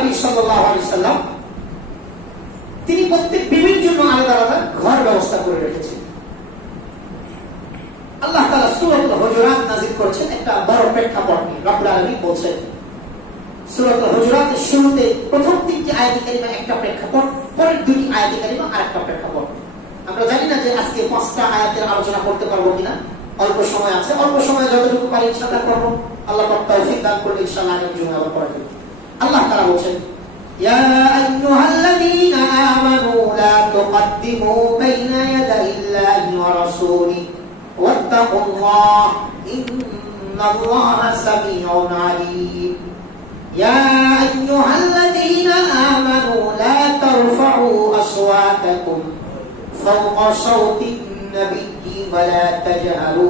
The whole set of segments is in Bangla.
নবী সাল্লাল্লাহু আলাইহি সাল্লাম তিনি প্রত্যেক বিবির জন্য আলাদা আলাদা ঘর ব্যবস্থা করে রেখেছেন। আল্লাহ তাআলা সূরাতুল হুজুরাত নাযিল করেছেন একটা বড় প্রেক্ষাপট নিয়ে। রব্বুল আলামিন বলেন সূরাতুল হুজুরাতের শুরুতে প্রথম তিনটি আয়াতে কারিমা একটা প্রেক্ষাপট, পরের দুটি আয়াতে কারিমা আরেকটা প্রেক্ষাপট। আমরা জানি না যে আজকে 5টা আয়াতের আলোচনা করতে পারবো কিনা, অল্প সময় আছে, অল্প সময়ে যতটুকু পারি ইনশাআল্লাহ করব। আল্লাহ পাক তৌফিক দান করলে ইনশাআল্লাহ আমি জুমা আবার পড়াবো। আল্লাহ তাআলা বলেন ইয়া আইয়ুহাল্লাযীনা আমানু লা তুকদ্দিমু বাইনা ইয়াদাইল্লাহি ওয়া রাসূলিহি ওয়াত্তাকুল্লাহ ইন্নাল্লাহা সামিউন আলীম। ইয়া আইয়ুহাল্লাযীনা আমানু লা তারফাউ আসওয়াতাকুম ফাওকা সাওতিন নাবিয়্যি ওয়া লা তাজহারু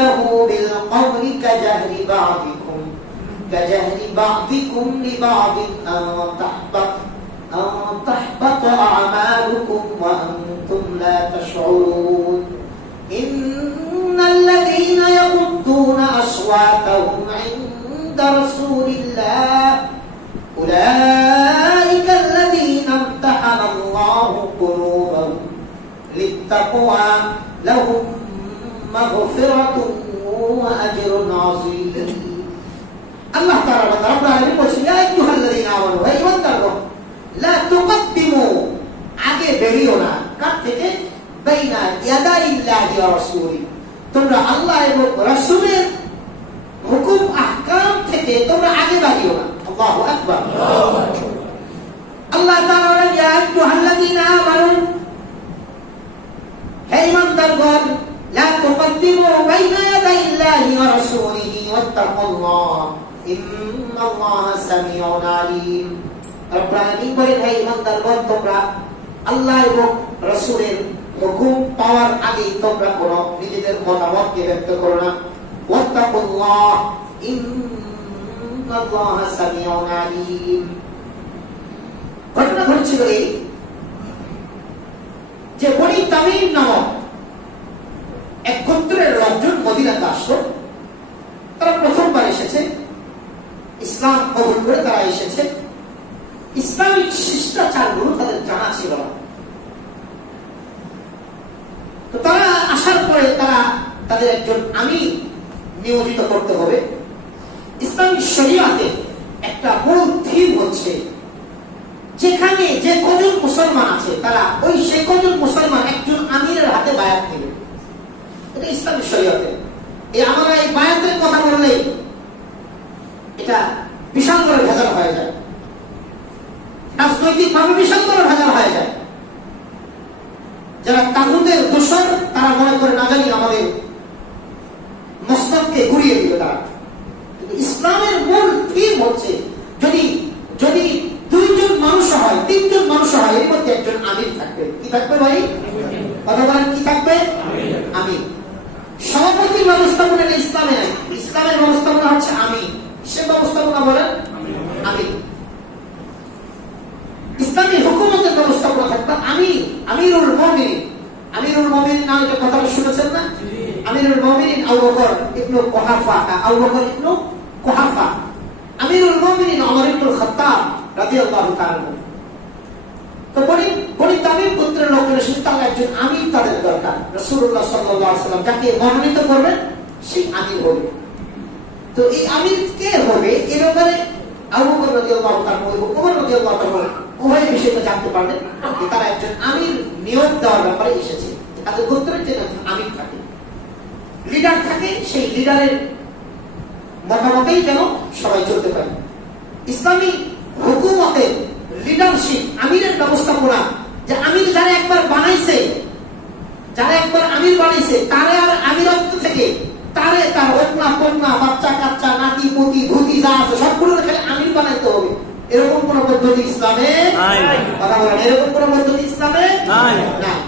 লাহু বিল কওলি কাজহরি বা'দিকুম লিবা'দিন আন তাহবাত আ'মালুকুম ওয়া আনতুম লা তাশউরুন। ইন্নাল্লাযীনা ইয়াগুদ্দুনা আসওয়াতাহুম 'ইনদা রাসূলিল্লাহ উলাইকা আল্লাযীনা ইমতাহানা আল্লাহু কুলুবাহুম লিত্তাকওয়া লাহুম মাগফিরাতুন ওয়া আজরুন 'আযীম। আল্লাহ তাআলা রব্বুল আলামিন বলেন ইয়া আইয়ুহাল্লাযীনা আমানু, হে ঈমানদারগণ, লা তুকদ্দিমু, আগে বেরিও না, কার থেকে? বাইনা ইয়াদাইল্লাহি ওয়া রাসূলিহি, তোমরা আল্লাহ এবং রাসূলের হুকুম আহকাম থেকে তোমরা আগে বাড়িও না। আল্লাহু আকবার। আল্লাহ তাআলা বলেন ইয়া আইয়ুহাল্লাযীনা আমানু, হে ঈমানদারগণ, লা তুকদ্দিমু বাইনা ইয়াদাইল্লাহি ওয়া রাসূলিহি ওয়াত্তাকুল্লাহ ইন্নাল্লাহা সামিউন আলীম। রব্বুল আলামিন বলেন হে ঈমানদারগণ, তোমরা আল্লাহ এবং রাসূলের হুকুম পাওয়ার আগে তোমরা কোনো নিজেদের মতামতকে ব্যক্ত করো না। ওয়াত্তাকুল্লাহ ইন্নাল্লাহা সামিউন আলীম। ঘটনা ঘটেছিল এই যে বনি তামিম নামক এক গোত্রের লোকজন মদিনাতে আসলো। তারা প্রথমবার এসেছে, ইসলাম কবুল করে তারা এসেছে। ইসলামিক শিষ্টাচারগুলো তাদের জানা ছিল না। তো তারা আসার পরে তারা তাদের একজন আমির নিয়োজিত করতে হবে। ইসলামিক শরিয়াতে একটা বড় থিম হচ্ছে যেখানে যে কজন মুসলমান আছে তারা ওই সে কজন মুসলমান একজন আমিরের হাতে বায়াত নেবে। এটা ইসলামিক শরিয়াতে। আমরা এই বায়াতের কথা বললে এটা বিশাল বড় ভেজাল হয়ে যায়, রাজনৈতিক ভাবে বিশাল বড় ভেজাল হয়ে যায়। যারা তাগুতের দোসর তারা মনে করে না জানি আমাদের মস্তককে ঘুরিয়ে দিল তারা। কিন্তু ইসলামের মূল থিম হচ্ছে যদি যদি 2 জন মানুষ হয়, 3 জন মানুষ হয়, এর মধ্যে একজন আমির থাকবে। কি থাকবে ভাই? কথা বলেন, কি থাকবে? আমির। সভাপতির ব্যবস্থাপনা ইসলামে নাই। ইসলামের ব্যবস্থাপনা হচ্ছে আমির। সে ব্যবস্থাপনা বলেন আমির। ইসলামী হুকুমতের ব্যবস্থাপনা থাকবে আমির, আমিরুল মুমিনিন। আমিরুল মুমিনিন নামে যে কথাটা শুনেছেন না? আমিরুল মুমিনিন আবু বকর ইবনে কুহাফা, আবু বকর ইবনে কুহাফা। আমিরুল মুমিনিন ওমর ইবনে খাত্তাব রাদিয়াল্লাহু তাআলা। তো বনি তামিম গোত্রের লোকেরা শুধু তারা একজন আমির তাদের দরকার। রাসূলুল্লাহ সাল্লাল্লাহু আলাইহি ওয়াসাল্লাম যাকে মনোনীত করবেন সেই আমির হবে। তো এই আমির কে হবে এ ব্যাপারে আবু বকর রাদিয়াল্লাহু তাআলা এবং ওমর রাদিয়াল্লাহু তাআলা উভয় বিষয়টা জানতে পারলেন যে তারা একজন আমির নিয়োগ দেওয়ার ব্যাপারে এসেছে। তাদের গোত্রের যে আমির থাকে, লিডার থাকে, সেই লিডারের মতামতেই যেন সবাই চলতে পারে। ইসলামী হুকুমতের লিডারশিপ, আমিরের ব্যবস্থাপনা, যে আমির যারা একবার বানাইছে, যারা একবার আমির বানাইছে তারে আর আমিরত্ব থেকে তারে তার ওকনা কন্যা বাচ্চা কাচ্চা নাতি পুতি ধুতি যা আছে সবগুলো খালি আমির বানাইতে হবে, এরকম কোন পদ্ধতি ইসলামে নাই। কথা বলেন, এরকম কোন পদ্ধতি ইসলামে নাই।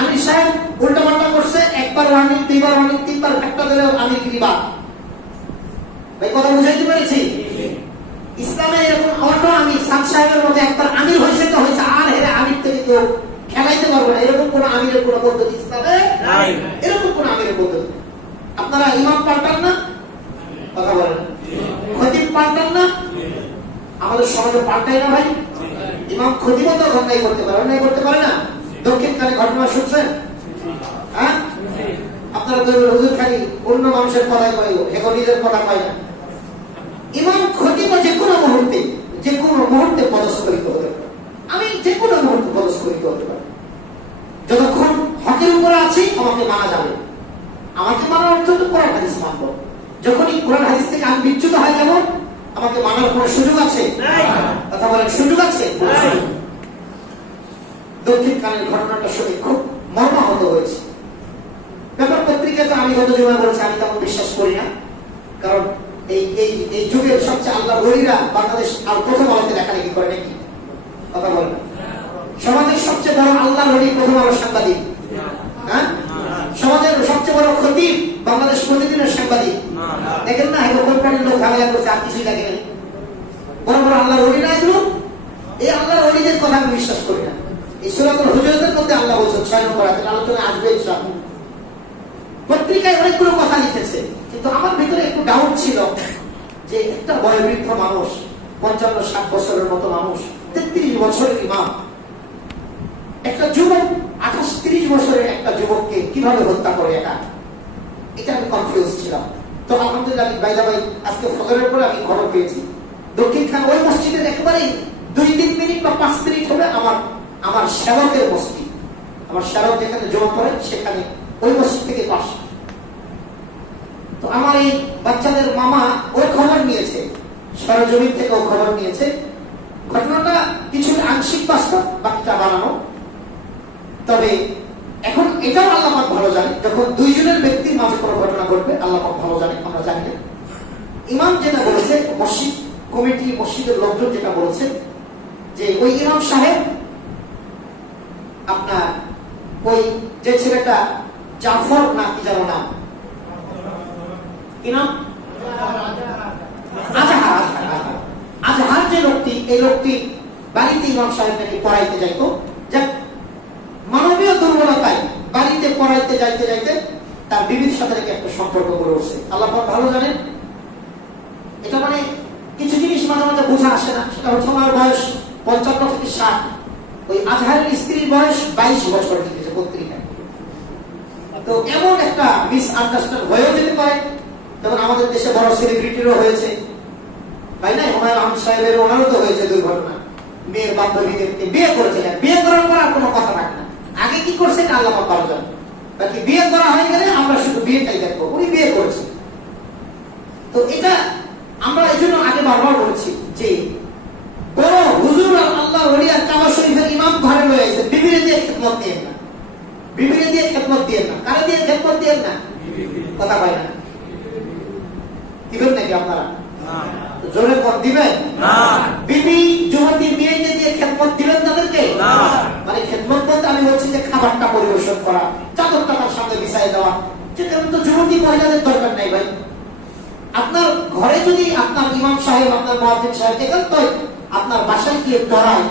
আমির সাহেব উল্টা পাল্টা করছে, একবার ওয়ার্নিং, 2বার ওয়ার্নিং, 3বার একটা দিলে আমিরগিরি বাদ। ভাই কথা বুঝাইতে পেরেছি? ইসলামে এরকম অটো আমির সাদ সাহেবের মধ্যে একবার আমির হয়েছে তো হয়েছে, আর হেরে আমির থেকে কেউ খেলাইতে পারবে না, এরকম কোন আমিরের কোন পদ্ধতি ইসলামে নাই। এরকম কোন আমিরের পদ্ধতি। আপনারা ইমাম পাল্টান না? কথা বলেন, খতিব পাল্টান না? আমাদের সমাজে পাল্টাই না ভাই? ইমাম খতিবও তো অন্যায় করতে পারে, অন্যায় করতে পারে না? দক্ষিণকালে ঘটনা শুনছেন? হ্যাঁ, আপনারা তো হুজুর খালি অন্য মানুষের কথাই কয়, এখন নিজের কথা কয় না। ইমাম খতিব যে কোনো মুহূর্তে পদস্খলিত হতে পারে। আমি যে কোনো মুহূর্তে পদস্খলিত হতে পারি। যতক্ষণ হকের উপরে আছি আমাকে মানা যাবে। আমাকে মানার অর্থ তো কোরআন হাদিস মানব। যখনই কোরআন হাদিস থেকে আমি বিচ্যুত হয়ে যাব, আমাকে মানার কোনো সুযোগ আছে? কথা বলেন, সুযোগ আছে? দক্ষিণকালের ঘটনাটা শুনে খুব মর্মাহত হয়েছে। ব্যাপার পত্রিকাতে আমি গত জুমায় বলেছি, আমি তেমন বিশ্বাস করি না। কারণ এই যুগের সবচেয়ে আল্লাহ ওলিরা বাংলাদেশ আর প্রথম আলোতে লেখালেখি করে নাকি? কথা বলেন, সমাজের সবচেয়ে বড় আল্লাহ ওলি প্রথম আলো সাংবাদিক। হ্যাঁ, সমাজের সবচেয়ে বড় খতিব বাংলাদেশ প্রতিদিনের সাংবাদিক। দেখেন না, এরকম কোম্পানির লোক ঝামেলা করছে, আর কিছুই দেখে নেই। বড় বড় আল্লাহ ওলি না এগুলো? এই আল্লাহ ওলিদের কথা আমি বিশ্বাস করি না। এই সূরাতুল হুজুরাতের মধ্যে আল্লাহ বলছেন 6 নম্বর আয়াতে, আলোচনা আসবে ইনশাআল্লাহ। পত্রিকায় অনেকগুলো কথা লিখেছে, কিন্তু আমার ভিতরে একটু ডাউট ছিল যে একটা বয়োবৃদ্ধ মানুষ, 55-60 বছরের মতো মানুষ, 33 বছরের ইমাম, একটা যুবক 28-30 বছরের একটা যুবককে কিভাবে হত্যা করে একা? এটা আমি কনফিউজ ছিলাম। তো আলহামদুলিল্লাহ, ভাই আজকে ফজরের পরে আমি খবর পেয়েছি দক্ষিণখান ওই মসজিদের একেবারেই 2-3 মিনিট বা 5 মিনিট হবে আমার সেবকের মসজিদ। আমার সেবক যেখানে জমা করে সেখানে ওই মসজিদ থেকে পাশ। তো আমার এই বাচ্চাদের মামা ওই খবর নিয়েছে, সরজমিন থেকে ও খবর নিয়েছে। ঘটনাটা কিছু আংশিক বাস্তব, বাকিটা বানানো। তবে এখন এটাও আল্লাহ পাক ভালো জানে, যখন দুইজনের ব্যক্তির মাঝে কোনো ঘটনা ঘটবে আল্লাহ পাক ভালো জানে, আমরা জানি না। ইমাম যেটা বলেছে, মসজিদ কমিটি, মসজিদের লোকজন যেটা বলেছে, যে ওই ইমাম সাহেব আপনার ওই যে ছেলেটা জাফর না কি যেন নাম, কি নাম, আজহার যে লোকটি, এই লোকটি বাড়িতে ইমাম সাহেব নাকি পড়াইতে যাইতো। যাক, মানবীয় দুর্বলতায় বাড়িতে পড়াইতে যাইতে যাইতে তার বিবির সাথে একটা সম্পর্ক গড়ে উঠছে। আল্লাহ ভালো জানেন। এটা মানে কিছু জিনিস মাঝে মাঝে বোঝা আসে না। সেটা হচ্ছে আমার বয়স 55 থেকে 60, ওই আজহারের স্ত্রীর বয়স 22 বছর লিখেছে পত্রিকায়। তো এমন একটা মিস আন্ডারস্ট্যান্ড হয়েও যেতে পারে। যেমন আমাদের দেশে বড় সেলিব্রিটিরও হয়েছে, তাই না? হুমায়ুন আহমেদ সাহেবের, ওনারও তো হয়েছে দুর্ঘটনা। মেয়ের বান্ধবীদেরকে বিয়ে করেছিলেন, বিয়ে করার পর আর কোনো কথা রাখে না। আগে কি করছে আল্লাহ পাক ভালো জানেন। বাকি বিয়ে করা হয়ে গেলে আমরা শুধু বিয়েটাই দেখবো, উনি বিয়ে করেছে। তো এটা আমরা এই জন্য আগে বারবার বলেছি যে বড় হুজুর আল্লাহ ওলি আর কাবা শরীফের ইমাম ঘরে রয়ে আছে, বিবিরে দিয়ে খেদমত দিয়েন না, বিবিরে দিয়ে খেদমত দিয়েন না। কারে দিয়ে খেদমত দিয়েন না? কথা পাই না, দিবেন নাকি আপনারা? জোরে কর দিবেন না। বিবি যুবতী মেয়েকে দিয়ে খেদমত দিবেন তাদেরকে? মানে খেদমত বলতে আমি বলছি যে খাবারটা পরিবেশন করা, চাদরটা তার সামনে বিছাই দেওয়া, যেটা তো যুবতী মহিলাদের দরকার নাই ভাই। আপনার ঘরে যদি আপনার ইমাম সাহেব, আপনার মুয়াজ্জিন সাহেব একান্ত আপনার বাসায় গিয়ে পড়ায়,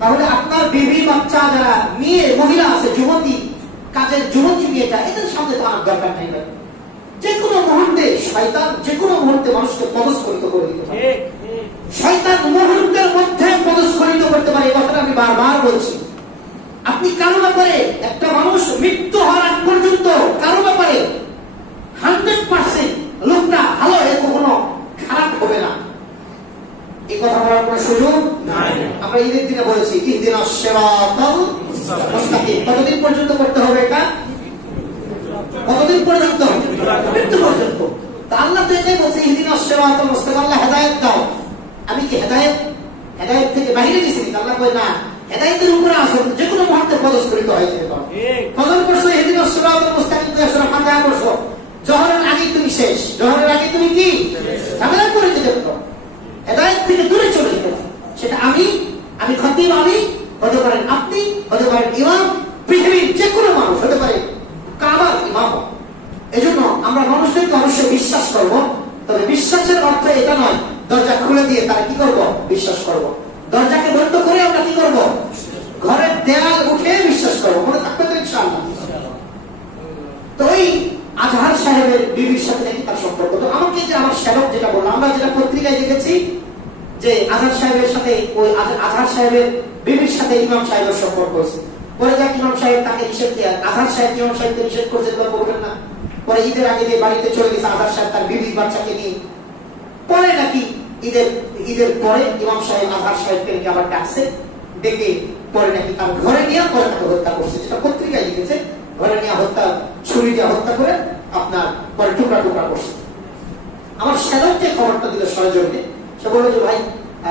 তাহলে আপনার বিবি, বাচ্চা, যারা মেয়ে মহিলা আছে, যুবতী, কাজের যুবতী মেয়েটা, এদের সামনে তো আমার দরকার নাই ভাই। যে কোনো মুহূর্তে শয়তান, যে কোনো মুহূর্তে মানুষকে পদস্খলিত করে দিতে পারে। শয়তান মুহূর্তের মধ্যে পদস্খলিত করতে পারে, এই কথাটা আমি বারবার বলছি। আপনি কারো ব্যাপারে, একটা মানুষ মৃত্যু হওয়ার আগ পর্যন্ত কারো ব্যাপারে 100% লোকটা ভালো, এর কখনো খারাপ হবে না, এই কথা বলার কোনো সুযোগ নাই। আমরা ঈদের দিনে বলেছি ইহদিনাস সিরাতাল মুস্তাকিম। কতদিন পর্যন্ত করতে হবে এটা? কতদিন পর্যন্ত? মৃত্যু পর্যন্ত। তা আল্লাহ তো এটাই বলছে ইহদিনাস সিরাতাল মুস্তাকিম, আল্লাহ হেদায়েত দাও। আমি কি হেদায়েত থেকে বাইরে গেছি? আল্লাহ কয় না, হেদায়েতের উপরে আসুন, যে কোনো মুহূর্তে পদস্খলিত হয়ে যেতে পারো। ফজর পড়ছো, ইহদিনাস সিরাতাল মুস্তাকিম দিয়ে সূরা ফাতিহা পড়ছো, জোহরের আগে তুমি শেষ, জোহরের আগে তুমি কি ঝামেলা করে যেতে পারো, হেদায়েত থেকে দূরে চলে যেতে পারো। সেটা আমি খতিব, আমি হতে পারেন, আপনি হতে পারেন ইমাম, পৃথিবীর যে কোনো মানুষ হতে পারে কাবার ইমাম। এজন্য আমরা মানুষদেরকে অবশ্যই বিশ্বাস করব। তবে বিশ্বাসের অর্থ এটা নয় দরজা খুলে দিয়ে তারা কি করব? বিশ্বাস করব। দরজাকে বন্ধ করে আমরা কি করব? ঘরের দেয়াল উঠে বিশ্বাস করব। মনে থাকবে তো ইনশাআল্লাহ। তো ওই আজহার সাহেবের বিবির সাথে নাকি তার সম্পর্ক। তো আমাকে যে আমার শ্যালক যেটা বললো, আমরা যেটা পত্রিকায় দেখেছি যে আজহার সাহেবের সাথে ওই আজহার সাহেবের বিবির সাথে ইমাম সাহেবের সম্পর্ক হয়েছে। পরে যাক ইমাম সাহেব তাকে নিষেধ দিয়ে, আজহার সাহেব ইমাম সাহেবকে নিষেধ করছে গল্প করবেন না। পরে ঈদের আগে দিয়ে বাড়িতে চলে গেছে আজহার সাহেব তার বিবির বাচ্চাকে নিয়ে। পরে নাকি ঈদের পরে ইমাম সাহেব আজহার সাহেবকে নাকি আবার ডাকছে, ডেকে পরে নাকি তার ঘরে নিয়ে পরে তাকে হত্যা করছে, যেটা পত্রিকায় লিখেছে। ঘরে নিয়ে হত্যা, ছুরি দিয়ে হত্যা করে আপনার পরে টুকরা টুকরা করছে। আমার শ্যালক যে খবরটা দিল সরজমিনে, সে বললো যে ভাই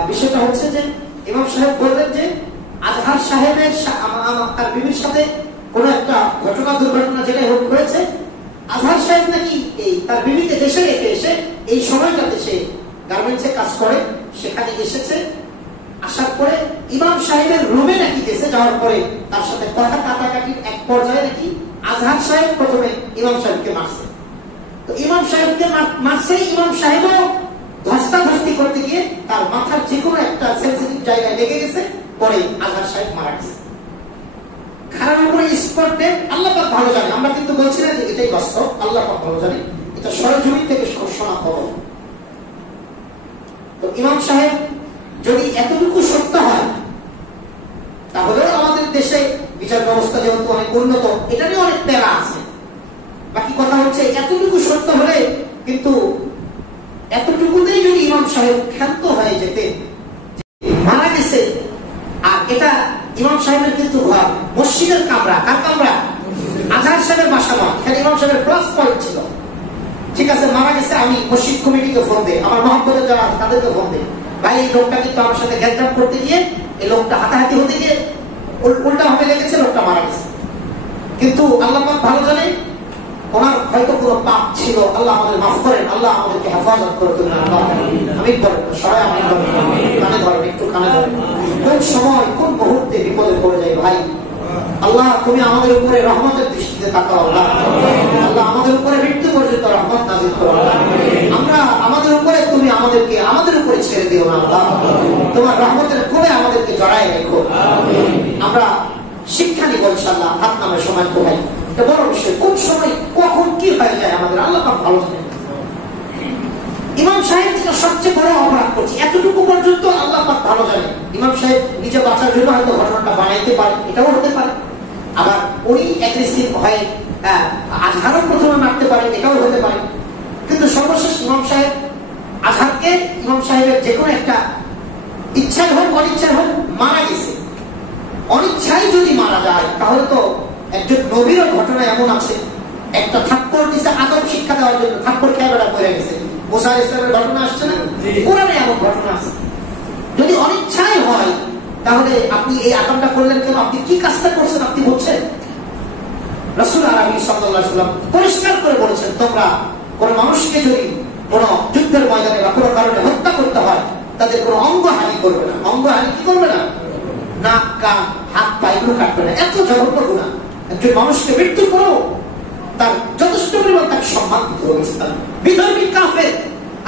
বিষয়টা হচ্ছে যে ইমাম সাহেব বললেন যে আজহার সাহেবের তার বিবির সাথে কোন একটা ঘটনা দুর্ঘটনা যেটা হয়েছে, আজহার সাহেব নাকি এই তার বিবিকে দেশে রেখে এসে এই সময়টাতে সে গার্মেন্টসে কাজ করে, সেখানে এসেছে। আসার পরে ইমাম সাহেবের রুমে নাকি গেছে, যাওয়ার পরে তার সাথে কথা কাটাকাটির এক পর্যায়ে নাকি আজহার সাহেব প্রথমে ইমাম সাহেবকে মারছে। তো ইমাম সাহেবকে মারছে, ইমাম সাহেবও ধস্তাধস্তি করতে গিয়ে তার মাথার যে কোনো একটা সেন্সিটিভ জায়গায় লেগে গেছে, পরে আজহার সাহেব মারা গেছে। খারাপ উপরে স্পট ডেট আল্লাহ পাক ভালো জানে, আমরা কিন্তু বলছি না যে এটাই বাস্তব, আল্লাহ পাক ভালো জানে, এটা সরজমিন থেকে শোনা খবর। তো ইমাম সাহেব যদি এতটুকু সত্য হয়, তাহলেও আমাদের দেশে বিচার ব্যবস্থা যেহেতু অনেক উন্নত, এটা নিয়ে অনেক প্যারা আছে। বাকি কথা হচ্ছে এতটুকু সত্য হলে কিন্তু এতটুকুতেই যদি ইমাম সাহেব ক্ষান্ত হয়ে যেতেন, মারা গেছে, আর এটা ইমাম সাহেবের কিন্তু ঘর মসজিদের কামরা, কার কামরা? আজহার সাহেবের বাসা নয়, এখানে ইমাম সাহেবের প্লাস পয়েন্ট ছিল। ঠিক আছে, মারা গেছে, আমি মসজিদ কমিটিকে ফোন দেই, আমার মহব্বতের যারা তাদেরকে ফোন দেই, ভাই এই লোকটা কিন্তু আমার সাথে গ্যাঞ্জাম করতে গিয়ে, এই লোকটা হাতাহাতি হতে গিয়ে উল্টা ভাবে লেগেছে, লোকটা মারা গেছে। কিন্তু আল্লাহ পাক ভালো জানে ওনার হয়তো কোনো পাপ ছিল, আল্লাহ আমাদের মাফ করেন, আল্লাহ আমাদেরকে হেফাজত করে দেন। আমি বলেন সবাই আমি কানে ধরেন, একটু কানে ধরেন। কোন সময় কোন মুহূর্তে বিপদে পড়ে যায় ভাই, আল্লাহ তুমি আমাদের উপরে রহমতের দৃষ্টিতে তাকাও। আল্লাহ আল্লাহ আমাদের উপরে মৃত্যু পর্যন্ত রহমত নাযিল করো। আমরা আমাদের উপরে তুমি আমাদের উপরে ছেড়ে দিও না আল্লাহ, তোমার রহমতের কোলে আমাদেরকে জড়ায় রেখো। আমরা শিক্ষা নিব ইনশাআল্লাহ। হাত নামের সময় কোথায়, এটা বড় বিষয়। কোন সময় কখন কি হয়ে যায় আমাদের আল্লাহ পাক ভালো জানেন। ইমাম সাহেব যেটা সবচেয়ে বড় অপরাধ করছে, এতটুকু পর্যন্ত আল্লাহ পাক ভালো জানে। ইমাম সাহেব নিজে বাঁচার জন্য হয়তো ঘটনাটা বানাইতে পারে, এটাও হতে পারে। আবার উনি অ্যাগ্রেসিভ হয়ে আজহারও প্রথমে মারতে পারে, এটাও হতে পারে। কিন্তু সর্বশেষ ইমাম সাহেব আজহারকে, ইমাম সাহেবের যে কোনো একটা ইচ্ছায় হোক অনিচ্ছায় হোক মারা গেছে। অনিচ্ছায় যদি মারা যায় তাহলে তো একজন নবীর ঘটনা এমন আছে, একটা থাপ্পড় দিছে আদব শিক্ষা দেওয়ার জন্য, থাপ্পড় খেয়ে বেড়া পড়ে গেছে। মুসা আলাইহিস সালামের ঘটনা আসছে না, কোরআনে এমন ঘটনা আছে। যদি অনিচ্ছায় হয় তাহলে আপনি এই আকামটা করলেন কেন? আপনি কি কাজটা করছেন আপনি বুঝছেন? রাসূল আরবি সাল্লাল্লাহু আলাইহি ওয়াসাল্লাম পরিষ্কার করে বলেছেন, তোমরা কোন মানুষকে যদি কোন যুদ্ধের ময়দানে বা কোনো কারণে হত্যা করতে হয়, তাদের কোনো অঙ্গহানি করবে না। অঙ্গহানি কি করবে না? নাক, কান, হাত, পা এগুলো কাটবে না। এত জঘন্য গুনাহ। একজন মানুষকে মৃত্যু করো, তার যথেষ্ট পরিমাণ তাকে সম্মান দিতে হবে। বিধর্মী কাফের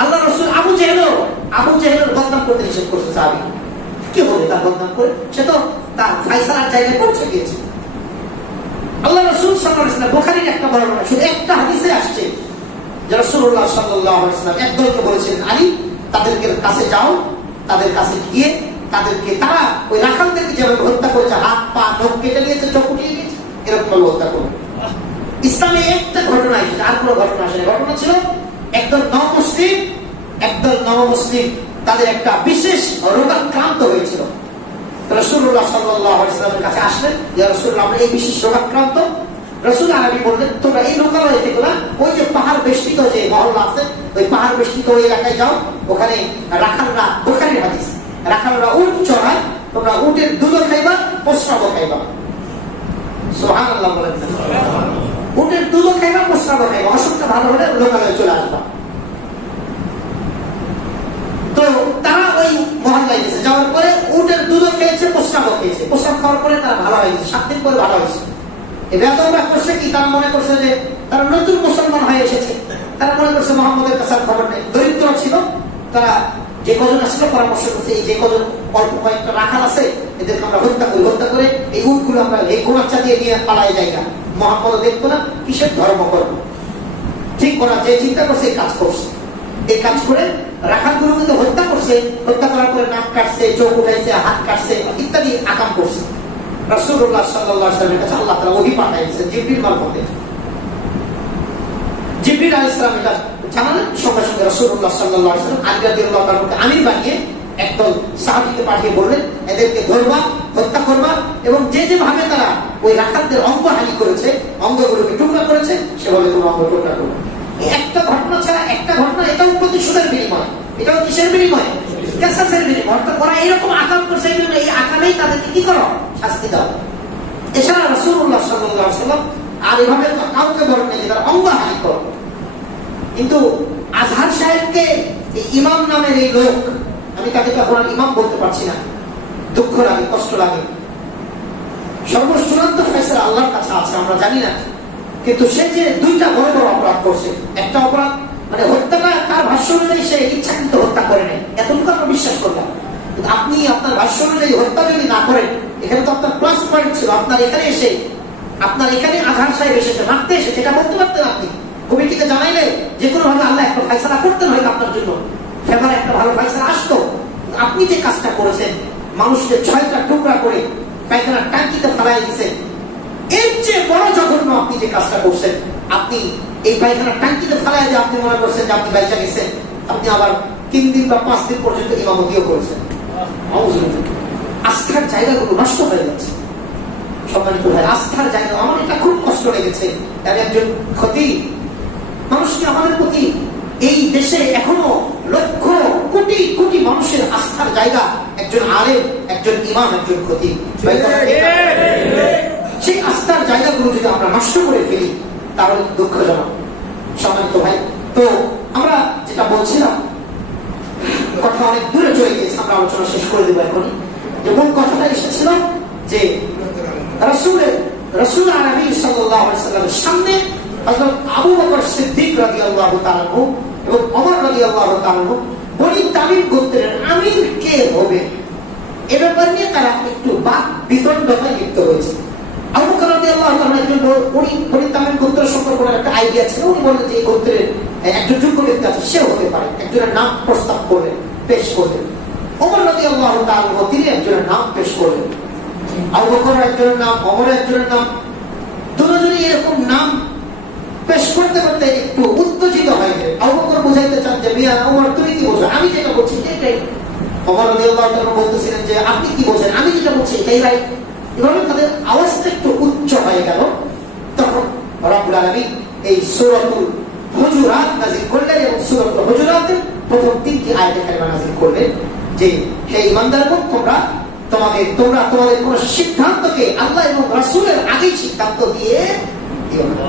আল্লাহ রাসূল আবু জেহেলের বদনাম করতে নিষেধ করছে। সাহাবী কি বলে তার বদনাম করে? সে তো তার ফায়সালার জায়গায় পৌঁছে গিয়েছে। আল্লাহ রাসূল সাল্লাল্লাহু আলাইহি ওয়াসাল্লাম বুখারীর একটা বর্ণনা, শুধু একটা হাদিসে আসছে যে রাসূলুল্লাহ সাল্লাল্লাহু আলাইহি ওয়াসাল্লাম একদলকে বলেছেন, আলী তাদেরকে কাছে যাও, তাদের কাছে গিয়ে তাদেরকে, তারা ওই রাখালদেরকে যেভাবে হত্যা করেছে, হাত পা নখ কেটে নিয়েছে, চোখ উঠিয়ে নিয়েছে, এরকম ভাবে হত্যা করবে। ইসলামে একটা ঘটনা এসেছে, আর কোনো ঘটনা আসে। ঘটনা ছিল একদল নবমুসলিম তাদের একটা বিশেষ রোগাক্রান্ত হয়েছিল। রাসূলুল্লাহ সাল্লাল্লাহু আলাইহি ওয়াসাল্লামের কাছে আসলেন, ইয়া রাসূলুল্লাহ আমরা এই বিশেষ রোগাক্রান্ত। রাসূল আরবি বললেন, তোমরা এই লোকালয় থেকে না, ওই যে পাহাড় বেষ্টিত যে মহল্লা আছে, ওই পাহাড় বেষ্টিত ওই এলাকায় যাও, ওখানে রাখালরা, বুখারীর হাদিস, রাখালরা উট চড়ায়, তোমরা উটের দুধও খাইবা, প্রস্রাবও খাইবা। সুবহানাল্লাহ বলেন। উটের দুধও খাইবা, প্রস্রাবও খাইবা, অসুখটা ভালো হলে লোকালয়ে চলে আসবা। তো তারা ওই মহল্লায় গেছে, যাওয়ার পরে উটের দুধও খেয়েছে, প্রস্রাবও খেয়েছে। প্রস্রাব খাওয়ার পরে তারা ভালো হয়েছে, 7 দিন পরে ভালো হয়েছে। এবার করছে কি, তারা মনে করছে যে তারা নতুন মুসলমান হয়ে এসেছে, তারা মনে করছে মুহাম্মদের কাছে খবর নেই। দরিদ্র ছিল তারা, যে কজন আসলে পরামর্শ করছে, এই যে কজন অল্প কয়েকটা রাখাল আছে এদেরকে আমরা হত্যা করে এই উটগুলো আমরা এই কোনাচ্চা দিয়ে নিয়ে পালাই যাই না, মুহাম্মদ দেখতো না, কিসের ধর্ম করবো। ঠিক করা যে চিন্তা করছে এই কাজ করছে। এই কাজ করে রাখাতগুলোকে তো হত্যা করছে, হত্যা করার পরে নাক কাটছে, চোখ উঠাইছে, হাত কাটছে ইত্যাদি আকাম করছে। রাসূলুল্লাহ সাল্লাল্লাহু আলাইহি ওয়াসাল্লামের কাছে আল্লাহ তাআলা ওহী পাঠাইছেন জিবরিল মারফতে। জিবরিল আলাইহিস সালাম এটা জানালেন, সঙ্গে সঙ্গে রাসূলুল্লাহ সাল্লাল্লাহু আলাইহি ওয়াসাল্লাম আলী রাদিয়াল্লাহু তাআলা আমির বানিয়ে একদল সাহাবীকে পাঠিয়ে বললেন এদেরকে ধরবা, হত্যা করবা এবং যে যেভাবে তারা ওই রাখাতদের অঙ্গহানি করেছে, অঙ্গগুলোকে টুকরা করেছে, সেভাবে তোমরা অঙ্গ টুকরা করবে। এই একটা ঘটনা ছাড়া একটা ঘটনা, এটাও প্রতিশোধের বিনিময়, এটাও কিসের বিনিময়? কেসাসের বিনিময়। অর্থাৎ ওরা এরকম আকাম করছে, এই জন্য এই আকামেই তাদেরকে কি করো? শাস্তি দাও। এছাড়া রাসূলুল্লাহ সাল্লাল্লাহু আলাইহি ওয়াসাল্লাম আর এভাবে কাউকে বলেন যে তারা অঙ্গহানি করো। কিন্তু আজহার সাহেবকে ইমাম নামের এই লোক, আমি তাকে তখন আর ইমাম বলতে পারছি না, দুঃখ লাগে, কষ্ট লাগে। সর্বচূড়ান্ত ফয়সালা আল্লাহর কাছে আছে, আমরা জানি না। কিন্তু সে যে দুইটা বড় বড় অপরাধ করছে, একটা অপরাধ মানে হত্যাটা তার ভাষ্য অনুযায়ী সে ইচ্ছাকৃত হত্যা করে নেয়, এতটুকু আমরা বিশ্বাস করলাম। কিন্তু আপনি আপনার ভাষ্য অনুযায়ী হত্যা যদি না করেন, এখানে তো আপনার প্লাস পয়েন্ট ছিল, আপনার এখানে এসে আপনার এখানে আজহার সাহেব এসেছে, মারতে এসেছে, এটা বলতে পারতেন আপনি, কমিটিকে জানাইলে যে কোনো ভাবে আল্লাহ একটা ফয়সালা করতেন হয়তো আপনার জন্য, ফেভার একটা ভালো ফয়সালা আসতো। আপনি যে কাজটা করেছেন, মানুষকে 6টা টুকরা করে পায়খানার ট্যাঙ্কিতে ফেলাই দিয়েছেন, এর চেয়ে বড় জঘন্য আপনি যে কাজটা করছেন। আপনি এই পায়খানার ট্যাঙ্কিতে ফেলাই দিয়ে আপনি মনে করছেন যে আপনি বাইচা গেছেন, আপনি আবার 3 দিন বা 5 দিন পর্যন্ত ইমামতিও করেছেন। আস্থার জায়গাগুলো নষ্ট হয়ে যাচ্ছে। সম্মানিত ভাই, আস্থার জায়গা, আমার এটা খুব কষ্ট লেগেছে। আমি একজন ক্ষতি মানুষকে, আমাদের প্রতি এই দেশে এখনো লক্ষ কোটি কোটি মানুষের আস্থার জায়গা একজন আলেম, একজন ইমাম, একজন ক্ষতি। সেই আস্থার জায়গাগুলো যদি আমরা নষ্ট করে ফেলি তাহলে দুঃখজনক। সম্মানিত ভাই, তো আমরা যেটা বলছিলাম, কথা অনেক দূরে চলে গিয়েছে, আমরা আলোচনা শেষ করে দেবো এখনই। যে মূল কথাটা এসেছিল যে রাসূল আরবি সাল্লাল্লাহু আলাইহি ওয়াসাল্লামের সামনে হযরত আবু বকর সিদ্দিক রাদিয়াল্লাহু তাআলা এবং ওমর রাদিয়াল্লাহু তাআলা বনি তামিম গোত্রের আমির কে হবে, এ ব্যাপার নিয়ে তারা একটু বাক বিতণ্ডায় লিপ্ত হয়েছে। আবু বকর রাদিয়াল্লাহু তাআলা একজন বনি তামিম গোত্র সম্পর্কে একটা আইডিয়া ছিল, উনি বললেন যে এই গোত্রের একজন যোগ্য ব্যক্তি আছে, সে হতে পারে, একজনের নাম প্রস্তাব করলেন, পেশ করলেন। ওমর রাদিয়াল্লাহু তাআলা তিনি একজনের নাম পেশ করলেন, আবু বকর একজনের নাম, ওমর একজনের নাম। দুজনই এরকম নাম পেশ করতে করতে একটু উত্তেজিত হয়ে গেলেন। আবু বকর বুঝাইতে চান যে মিয়া ওমর তুমি কি বোঝো, আমি যেটা বলছি এটাই। ওমর রাদিয়াল্লাহু তাআলা বলতেছিলেন যে আপনি কি বোঝেন, আমি যেটা বলছি এটাই রাইট। এভাবে তাদের আওয়াজটা একটু উচ্চ হয়ে গেল। তখন রব্বুল আলামিন এই সূরাতুল হুজুরাত নাযিল করলেন এবং সূরাতুল হুজুরাতের প্রথম 3টি আয়াতে কারিমা নাযিল করলেন যে হে ঈমানদারগণ, তোমরা তোমাদের কোন সিদ্ধান্তকে আল্লাহ এবং রাসূলের আগেই সিদ্ধান্ত দিয়ে দিও না।